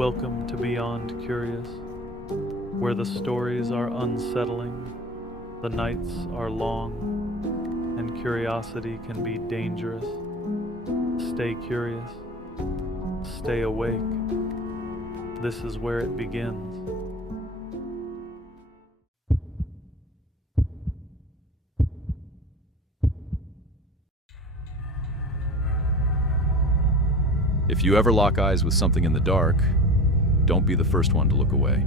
Welcome to Beyond Curious, where the stories are unsettling, the nights are long, and curiosity can be dangerous. Stay curious, stay awake. This is where it begins. If you ever lock eyes with something in the dark, don't be the first one to look away.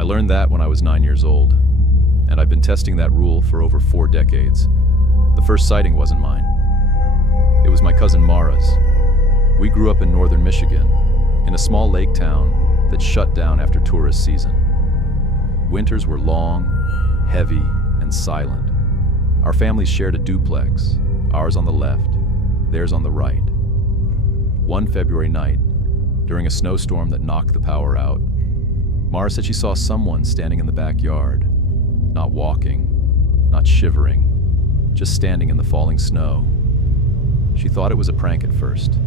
I learned that when I was 9 years old, and I've been testing that rule for over 4 decades. The first sighting wasn't mine. It was my cousin Mara's. We grew up in northern Michigan, in a small lake town that shut down after tourist season. Winters were long, heavy, and silent. Our families shared a duplex, ours on the left, theirs on the right. One February night, during a snowstorm that knocked the power out, Mara said she saw someone standing in the backyard, not walking, not shivering, just standing in the falling snow. She thought it was a prank at first,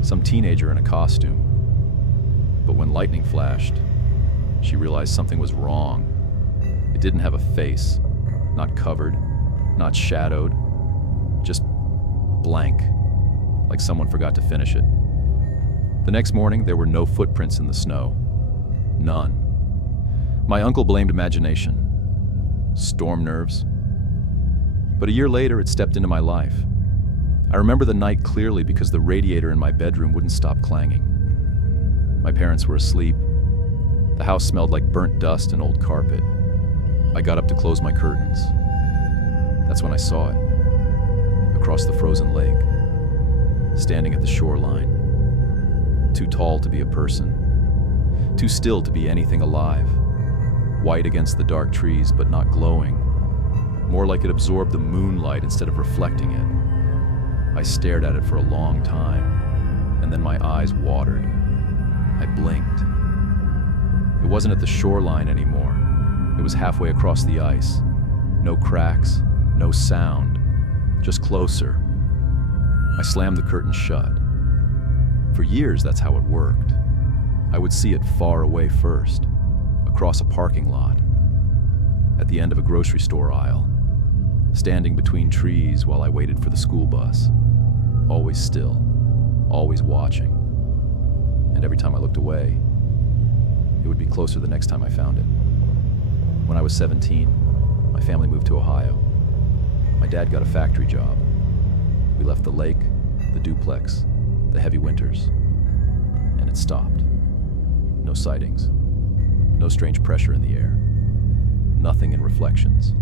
some teenager in a costume. But when lightning flashed, she realized something was wrong. It didn't have a face, not covered, not shadowed, just blank, like someone forgot to finish it. The next morning, there were no footprints in the snow. None. My uncle blamed imagination, storm nerves. But a year later, it stepped into my life. I remember the night clearly because the radiator in my bedroom wouldn't stop clanging. My parents were asleep. The house smelled like burnt dust and old carpet. I got up to close my curtains. That's when I saw it, across the frozen lake, standing at the shoreline. Too tall to be a person, too still to be anything alive. White against the dark trees, but not glowing. More like it absorbed the moonlight instead of reflecting it. I stared at it for a long time, and then my eyes watered. I blinked. It wasn't at the shoreline anymore. It was halfway across the ice. No cracks, no sound, just closer. I slammed the curtain shut. For years, that's how it worked. I would see it far away first, across a parking lot, at the end of a grocery store aisle, standing between trees while I waited for the school bus, always still, always watching. And every time I looked away, it would be closer the next time I found it. When I was 17, my family moved to Ohio. My dad got a factory job. We left the lake, the duplex, the heavy winters, and it stopped. No sightings, no strange pressure in the air, nothing in reflections.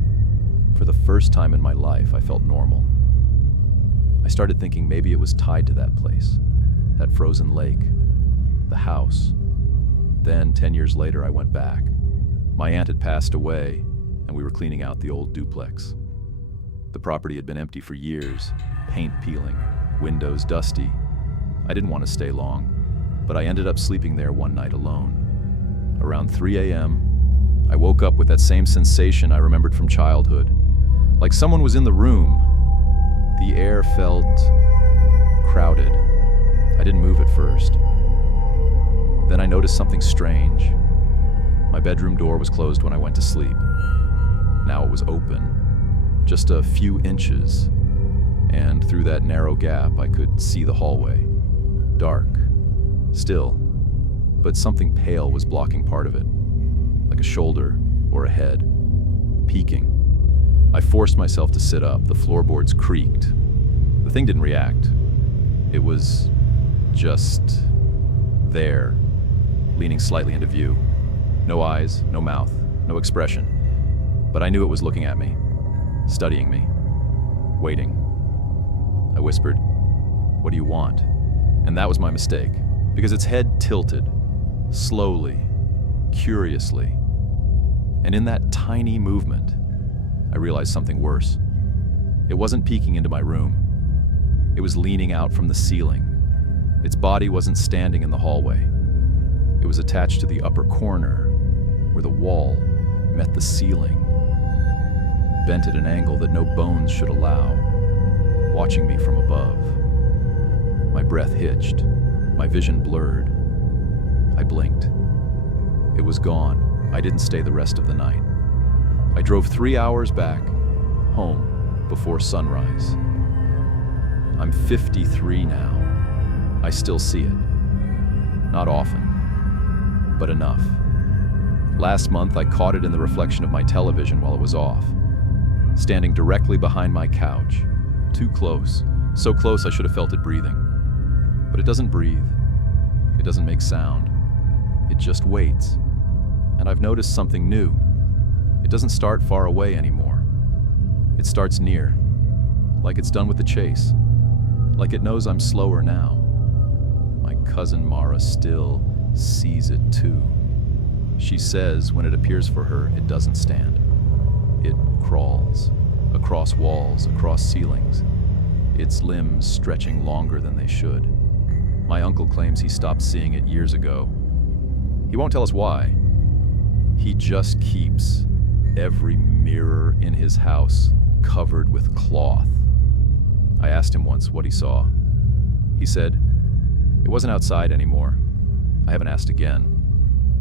For the first time in my life, I felt normal. I started thinking maybe it was tied to that place, that frozen lake, the house. Then, 10 years later, I went back. My aunt had passed away, and we were cleaning out the old duplex. The property had been empty for years, paint peeling, windows dusty. I didn't want to stay long, but I ended up sleeping there one night alone. Around 3 a.m., I woke up with that same sensation I remembered from childhood. Like someone was in the room. The air felt crowded. I didn't move at first. Then I noticed something strange. My bedroom door was closed when I went to sleep. Now it was open, just a few inches, and through that narrow gap I could see the hallway. Dark, still, but something pale was blocking part of it, like a shoulder or a head, peeking. I forced myself to sit up. The floorboards creaked. The thing didn't react. It was just there, leaning slightly into view. No eyes, no mouth, no expression. But I knew it was looking at me, studying me, waiting. I whispered, "What do you want?" And that was my mistake, because its head tilted, slowly, curiously. And in that tiny movement, I realized something worse. It wasn't peeking into my room. It was leaning out from the ceiling. Its body wasn't standing in the hallway. It was attached to the upper corner, where the wall met the ceiling, bent at an angle that no bones should allow, watching me from above. My breath hitched, my vision blurred. I blinked. It was gone. I didn't stay the rest of the night. I drove 3 hours back, home, before sunrise. I'm 53 now. I still see it. Not often, but enough. Last month, I caught it in the reflection of my television while it was off, standing directly behind my couch. Too close. So close I should have felt it breathing. But it doesn't breathe. It doesn't make sound. It just waits. And I've noticed something new. It doesn't start far away anymore. It starts near, like it's done with the chase, like it knows I'm slower now. My cousin Mara still sees it too. She says when it appears for her, it doesn't stand. It crawls, across walls, across ceilings, its limbs stretching longer than they should. My uncle claims he stopped seeing it years ago. He won't tell us why. He just keeps every mirror in his house covered with cloth. I asked him once what he saw. He said, it wasn't outside anymore. I haven't asked again.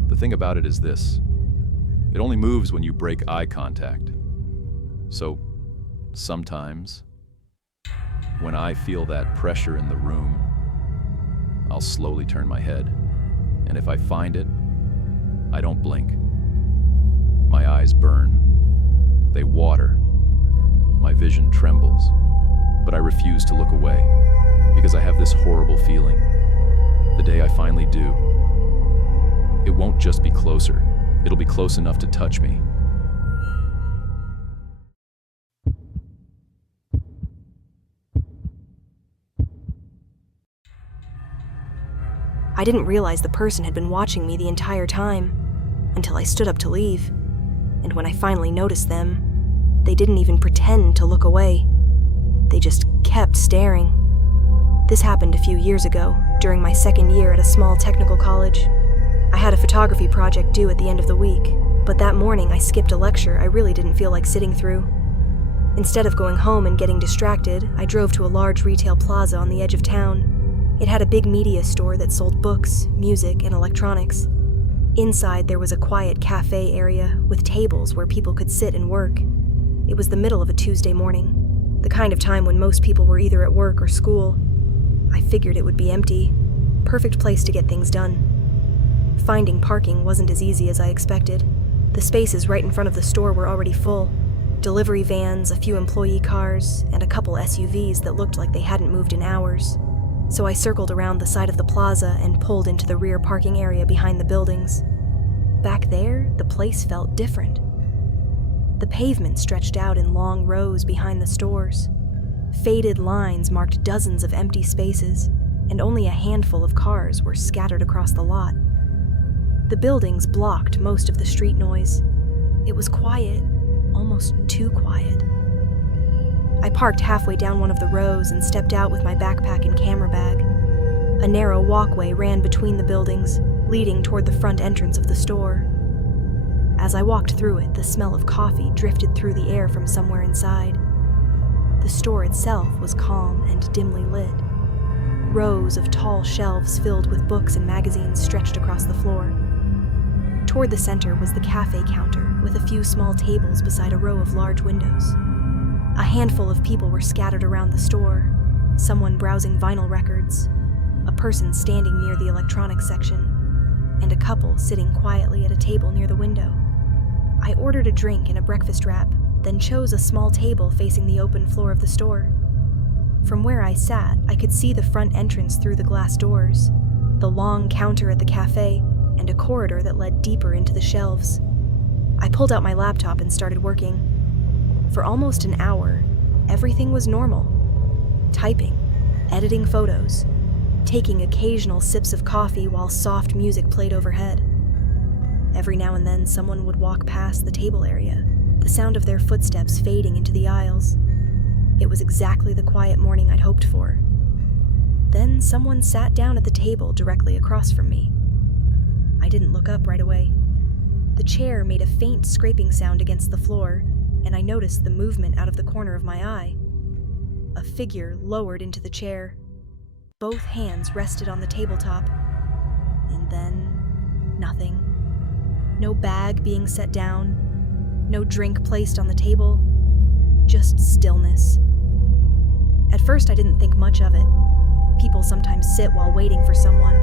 The thing about it is this. It only moves when you break eye contact. So, sometimes, when I feel that pressure in the room, I'll slowly turn my head, and if I find it, I don't blink. My eyes burn. They water. My vision trembles. But I refuse to look away, because I have this horrible feeling. The day I finally do, it won't just be closer. It'll be close enough to touch me. I didn't realize the person had been watching me the entire time, until I stood up to leave. And when I finally noticed them, they didn't even pretend to look away. They just kept staring. This happened a few years ago, during my second year at a small technical college. I had a photography project due at the end of the week, but that morning I skipped a lecture I really didn't feel like sitting through. Instead of going home and getting distracted, I drove to a large retail plaza on the edge of town. It had a big media store that sold books, music, and electronics. Inside, there was a quiet cafe area with tables where people could sit and work. It was the middle of a Tuesday morning, the kind of time when most people were either at work or school. I figured it would be empty. Perfect place to get things done. Finding parking wasn't as easy as I expected. The spaces right in front of the store were already full. Delivery vans, a few employee cars, and a couple SUVs that looked like they hadn't moved in hours. So I circled around the side of the plaza and pulled into the rear parking area behind the buildings. Back there, the place felt different. The pavement stretched out in long rows behind the stores. Faded lines marked dozens of empty spaces, and only a handful of cars were scattered across the lot. The buildings blocked most of the street noise. It was quiet, almost too quiet. I parked halfway down one of the rows and stepped out with my backpack and camera bag. A narrow walkway ran between the buildings, leading toward the front entrance of the store. As I walked through it, the smell of coffee drifted through the air from somewhere inside. The store itself was calm and dimly lit. Rows of tall shelves filled with books and magazines stretched across the floor. Toward the center was the cafe counter, with a few small tables beside a row of large windows. A handful of people were scattered around the store, someone browsing vinyl records, a person standing near the electronics section, and a couple sitting quietly at a table near the window. I ordered a drink and a breakfast wrap, then chose a small table facing the open floor of the store. From where I sat, I could see the front entrance through the glass doors, the long counter at the cafe, and a corridor that led deeper into the shelves. I pulled out my laptop and started working. For almost an hour, everything was normal. Typing, editing photos, taking occasional sips of coffee while soft music played overhead. Every now and then, someone would walk past the table area, the sound of their footsteps fading into the aisles. It was exactly the quiet morning I'd hoped for. Then someone sat down at the table directly across from me. I didn't look up right away. The chair made a faint scraping sound against the floor, and I noticed the movement out of the corner of my eye. A figure lowered into the chair. Both hands rested on the tabletop. And then Nothing. No bag being set down, no drink placed on the table, just stillness. At first, I didn't think much of it. People sometimes sit while waiting for someone,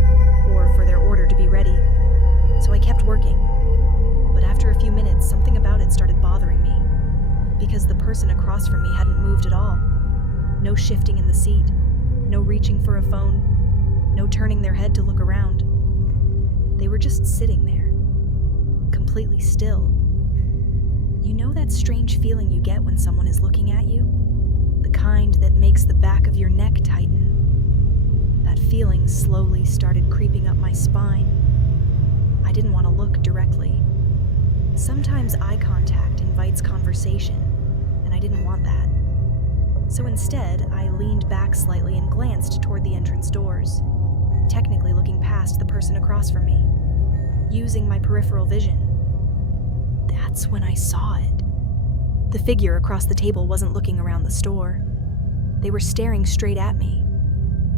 or for their order to be ready, so I kept working. But after a few minutes, something about it started bothering me, because the person across from me hadn't moved at all. No shifting in the seat, no reaching for a phone, no turning their head to look around. They were just sitting there, completely still. You know that strange feeling you get when someone is looking at you? The kind that makes the back of your neck tighten. That feeling slowly started creeping up my spine. I didn't want to look directly. Sometimes eye contact invites conversation, and I didn't want that. So instead, I leaned back slightly and glanced toward the entrance doors, technically looking past the person across from me, using my peripheral vision. That's when I saw it. The figure across the table wasn't looking around the store. They were staring straight at me.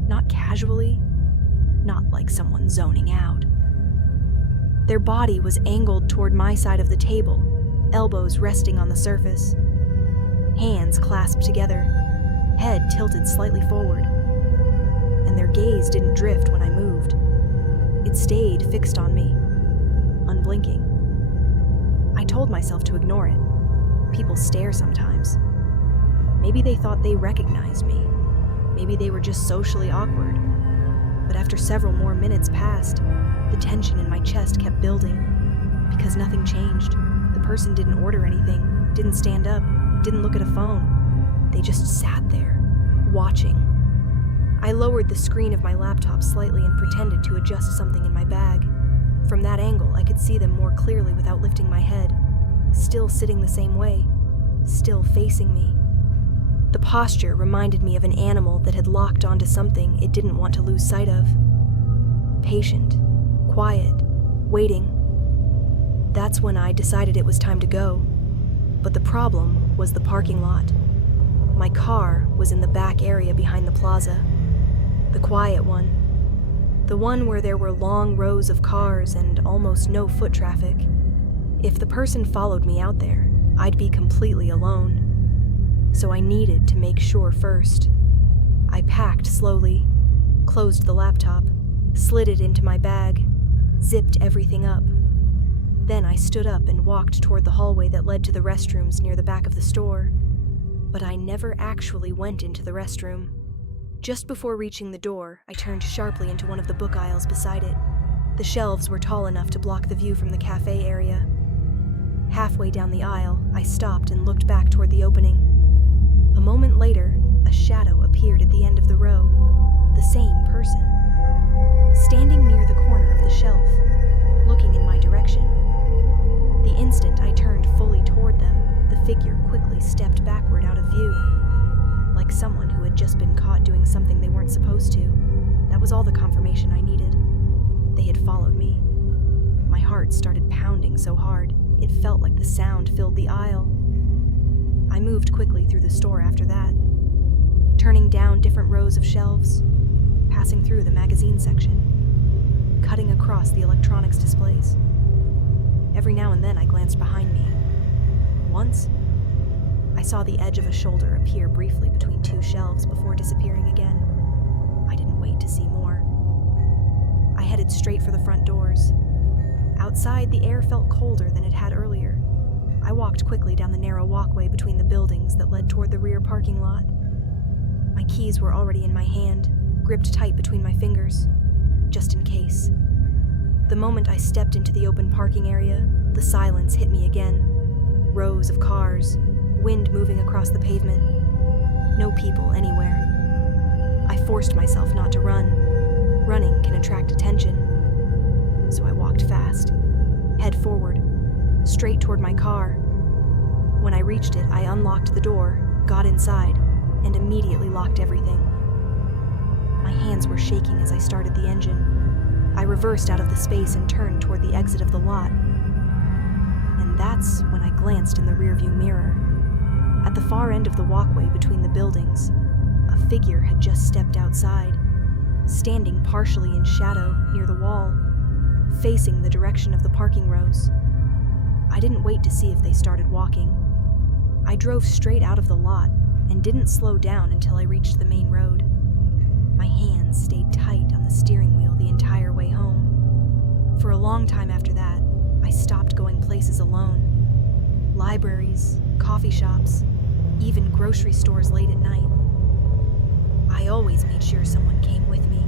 Not casually, not like someone zoning out. Their body was angled toward my side of the table, elbows resting on the surface. Hands clasped together, head tilted slightly forward. And their gaze didn't drift when I moved. It stayed fixed on me, unblinking. I told myself to ignore it. People stare sometimes. Maybe they thought they recognized me. Maybe they were just socially awkward. But after several more minutes passed, the tension in my chest kept building. Because nothing changed. The person didn't order anything, didn't stand up, didn't look at a phone. They just sat there, watching. I lowered the screen of my laptop slightly and pretended to adjust something in my bag. From that angle, I could see them more clearly without lifting my head. Still sitting the same way, still facing me. The posture reminded me of an animal that had locked onto something it didn't want to lose sight of. Patient, quiet, waiting. That's when I decided it was time to go. But the problem was the parking lot. My car was in the back area behind the plaza. The quiet one. The one where there were long rows of cars and almost no foot traffic. If the person followed me out there, I'd be completely alone. So I needed to make sure first. I packed slowly, closed the laptop, slid it into my bag, zipped everything up. Then I stood up and walked toward the hallway that led to the restrooms near the back of the store. But I never actually went into the restroom. Just before reaching the door, I turned sharply into one of the book aisles beside it. The shelves were tall enough to block the view from the cafe area. Halfway down the aisle, I stopped and looked back toward the opening. A moment later, a shadow appeared at the end of the row. The same person. Standing near the corner of the shelf, looking in my direction. The instant I turned fully toward them, the figure quickly stepped backward out of view. Like someone who had just been caught doing something they weren't supposed to. That was all the confirmation I needed. They had followed me. My heart started pounding so hard, it felt like the sound filled the aisle. I moved quickly through the store after that, turning down different rows of shelves, passing through the magazine section, cutting across the electronics displays. Every now and then I glanced behind me. Once, I saw the edge of a shoulder appear briefly between two shelves before disappearing again. I didn't wait to see more. I headed straight for the front doors. Outside, the air felt colder than it had earlier. I walked quickly down the narrow walkway between the buildings that led toward the rear parking lot. My keys were already in my hand, gripped tight between my fingers, just in case. The moment I stepped into the open parking area, the silence hit me again. Rows of cars, wind moving across the pavement. No people anywhere. I forced myself not to run. Running can attract attention. So I walked fast, head forward, straight toward my car. When I reached it, I unlocked the door, got inside, and immediately locked everything. My hands were shaking as I started the engine. I reversed out of the space and turned toward the exit of the lot. And that's when I glanced in the rearview mirror. At the far end of the walkway between the buildings, a figure had just stepped outside, standing partially in shadow near the wall. facing the direction of the parking rows. I didn't wait to see if they started walking. I drove straight out of the lot and didn't slow down until I reached the main road. My hands stayed tight on the steering wheel the entire way home. For a long time after that, I stopped going places alone. Libraries, coffee shops, even grocery stores late at night. I always made sure someone came with me,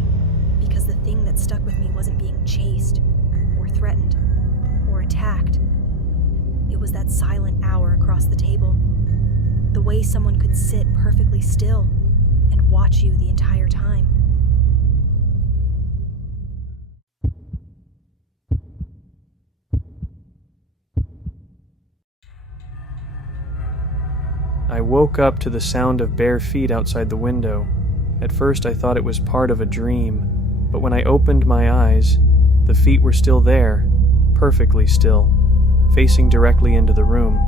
because the thing that stuck with me wasn't being chased, or threatened, or attacked. It was that silent hour across the table. The way someone could sit perfectly still and watch you the entire time. I woke up to the sound of bare feet outside the window. At first I thought it was part of a dream, but when I opened my eyes, the feet were still there, perfectly still, facing directly into the room.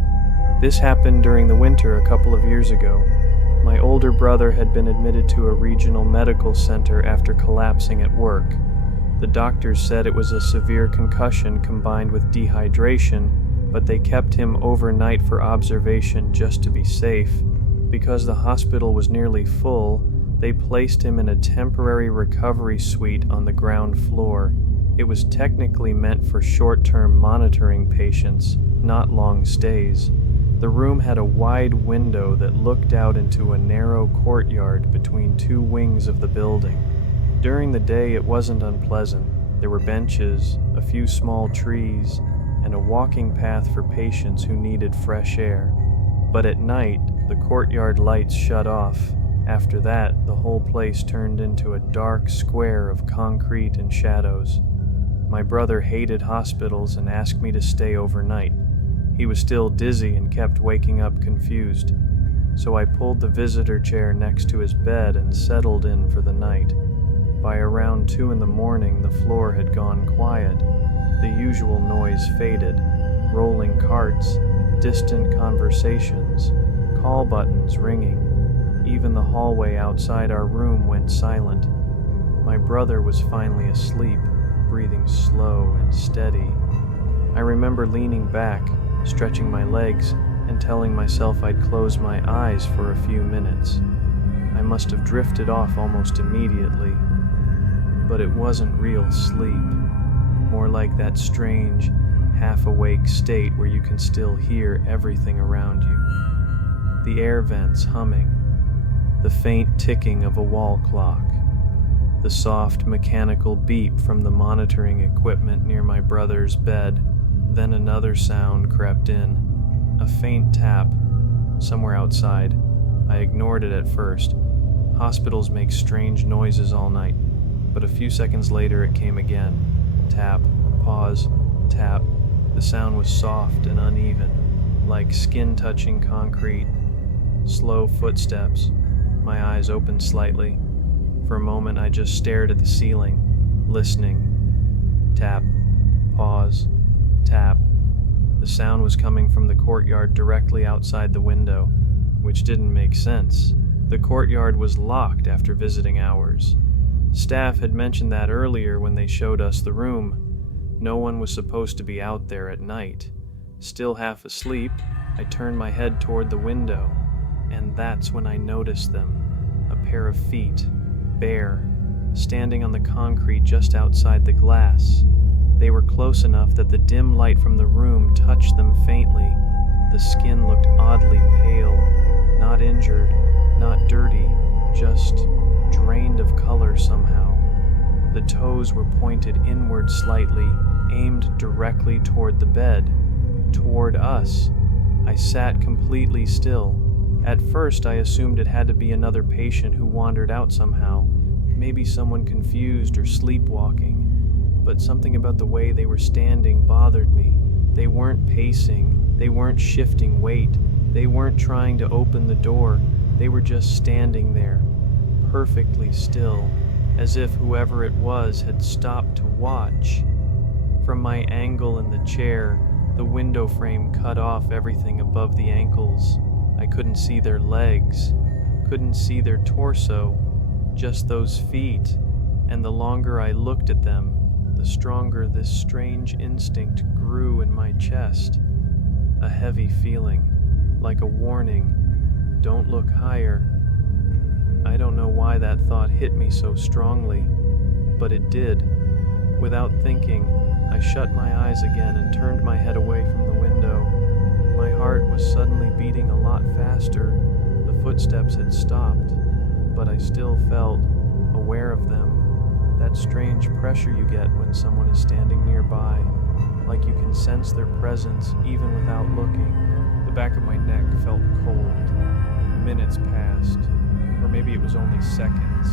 This happened during the winter a couple of years ago. My older brother had been admitted to a regional medical center after collapsing at work. The doctors said it was a severe concussion combined with dehydration, but they kept him overnight for observation just to be safe. Because the hospital was nearly full, they placed him in a temporary recovery suite on the ground floor. It was technically meant for short-term monitoring patients, not long stays. The room had a wide window that looked out into a narrow courtyard between two wings of the building. During the day, it wasn't unpleasant. There were benches, a few small trees, and a walking path for patients who needed fresh air. But at night, the courtyard lights shut off. After that, the whole place turned into a dark square of concrete and shadows. My brother hated hospitals and asked me to stay overnight. He was still dizzy and kept waking up confused. So I pulled the visitor chair next to his bed and settled in for the night. By around 2 a.m, the floor had gone quiet. The usual noise faded. Rolling carts, distant conversations, call buttons ringing. Even the hallway outside our room went silent. My brother was finally asleep, breathing slow and steady. I remember leaning back, stretching my legs, and telling myself I'd close my eyes for a few minutes. I must have drifted off almost immediately, but it wasn't real sleep, more like that strange, half-awake state where you can still hear everything around you. The air vents humming, the faint ticking of a wall clock, the soft mechanical beep from the monitoring equipment near my brother's bed. Then another sound crept in, a faint tap, somewhere outside. I ignored it at first. Hospitals make strange noises all night, but a few seconds later it came again. Tap, pause, tap. The sound was soft and uneven, like skin touching concrete. Slow footsteps. My eyes opened slightly. For a moment I just stared at the ceiling, listening. Tap, pause, tap. The sound was coming from the courtyard directly outside the window, which didn't make sense. The courtyard was locked after visiting hours. Staff had mentioned that earlier when they showed us the room. No one was supposed to be out there at night. Still half asleep, I turned my head toward the window, and that's when I noticed them. A pair of feet, bare, standing on the concrete just outside the glass. They were close enough that the dim light from the room touched them faintly. The skin looked oddly pale, not injured, not dirty, just drained of color somehow. The toes were pointed inward slightly, aimed directly toward the bed, toward us. I sat completely still. At first, I assumed it had to be another patient who wandered out somehow, maybe someone confused or sleepwalking. But something about the way they were standing bothered me. They weren't pacing, they weren't shifting weight, they weren't trying to open the door. They were just standing there, perfectly still, as if whoever it was had stopped to watch. From my angle in the chair, the window frame cut off everything above the ankles. I couldn't see their legs, couldn't see their torso, just those feet, and the longer I looked at them, the stronger this strange instinct grew in my chest. A heavy feeling, like a warning, don't look higher. I don't know why that thought hit me so strongly, but it did. Without thinking, I shut my eyes again and turned my head away from the window. My heart was suddenly beating a lot faster. The footsteps had stopped, but I still felt aware of them. That strange pressure you get when someone is standing nearby, like you can sense their presence even without looking. The back of my neck felt cold. Minutes passed, or maybe it was only seconds.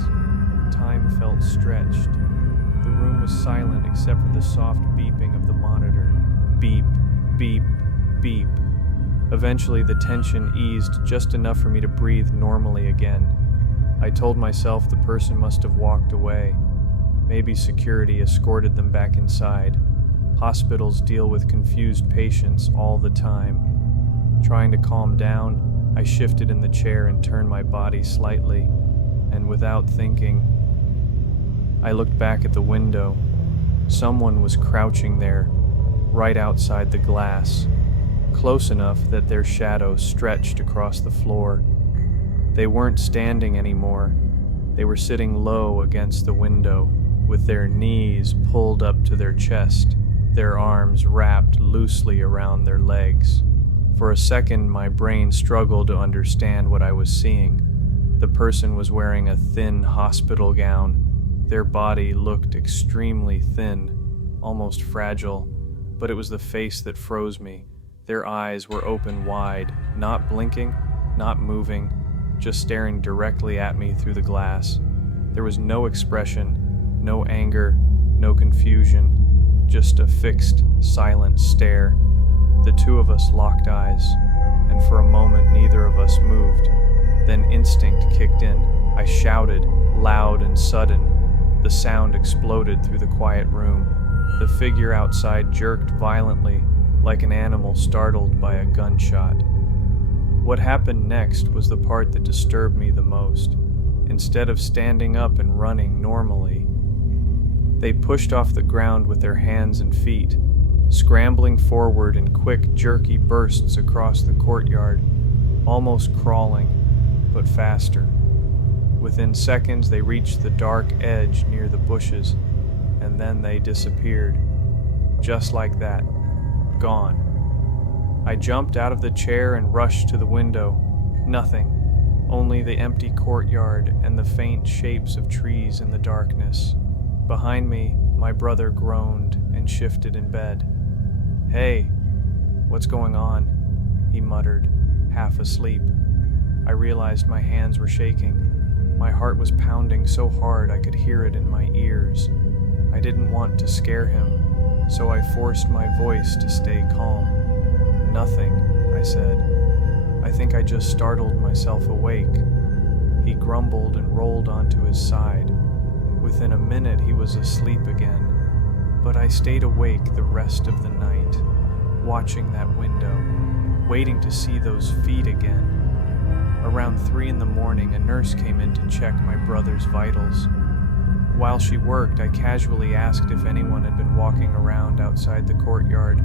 Time felt stretched. The room was silent except for the soft beeping of the monitor. Beep, beep, beep. Eventually, the tension eased just enough for me to breathe normally again. I told myself the person must have walked away. Maybe security escorted them back inside. Hospitals deal with confused patients all the time. Trying to calm down, I shifted in the chair and turned my body slightly, and without thinking, I looked back at the window. Someone was crouching there, right outside the glass, close enough that their shadow stretched across the floor. They weren't standing anymore. They were sitting low against the window, with their knees pulled up to their chest, their arms wrapped loosely around their legs. For a second, my brain struggled to understand what I was seeing. The person was wearing a thin hospital gown. Their body looked extremely thin, almost fragile, but it was the face that froze me. Their eyes were open wide, not blinking, not moving, just staring directly at me through the glass. There was no expression, no anger, no confusion, just a fixed, silent stare. The two of us locked eyes, and for a moment neither of us moved. Then instinct kicked in. I shouted, loud and sudden. The sound exploded through the quiet room. The figure outside jerked violently, like an animal startled by a gunshot. What happened next was the part that disturbed me the most. Instead of standing up and running normally, they pushed off the ground with their hands and feet, scrambling forward in quick, jerky bursts across the courtyard, almost crawling, but faster. Within seconds, they reached the dark edge near the bushes, and then they disappeared. Just like that. Gone. I jumped out of the chair and rushed to the window. Nothing. Only the empty courtyard and the faint shapes of trees in the darkness. Behind me, my brother groaned and shifted in bed. "Hey, what's going on?" he muttered, half asleep. I realized my hands were shaking. My heart was pounding so hard I could hear it in my ears. I didn't want to scare him, so I forced my voice to stay calm. "Nothing," I said. "I think I just startled myself awake." He grumbled and rolled onto his side. Within a minute he was asleep again, but I stayed awake the rest of the night, watching that window, waiting to see those feet again. Around 3 in the morning, a nurse came in to check my brother's vitals. While she worked, I casually asked if anyone had been walking around outside the courtyard.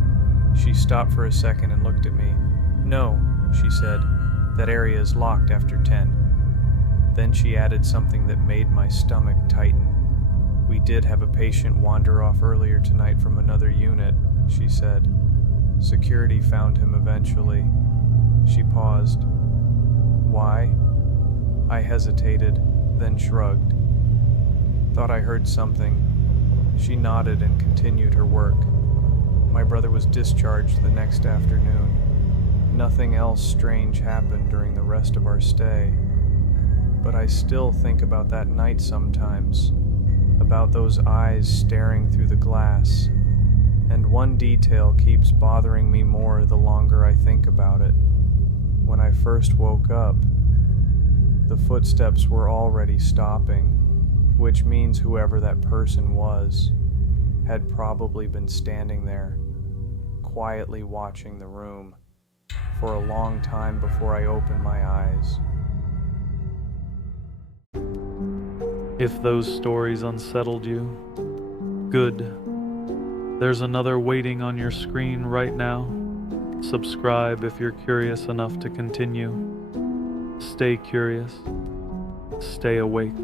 She stopped for a second and looked at me. "No," she said, "that area is locked after 10. Then she added something that made my stomach tighten. "We did have a patient wander off earlier tonight from another unit," she said. "Security found him eventually." She paused. "Why?" I hesitated, then shrugged. "Thought I heard something." She nodded and continued her work. My brother was discharged the next afternoon. Nothing else strange happened during the rest of our stay. But I still think about that night sometimes, about those eyes staring through the glass. And one detail keeps bothering me more the longer I think about it. When I first woke up, the footsteps were already stopping, which means whoever that person was had probably been standing there, quietly watching the room, for a long time before I opened my eyes. If those stories unsettled you, good. There's another waiting on your screen right now. Subscribe if you're curious enough to continue. Stay curious. Stay awake.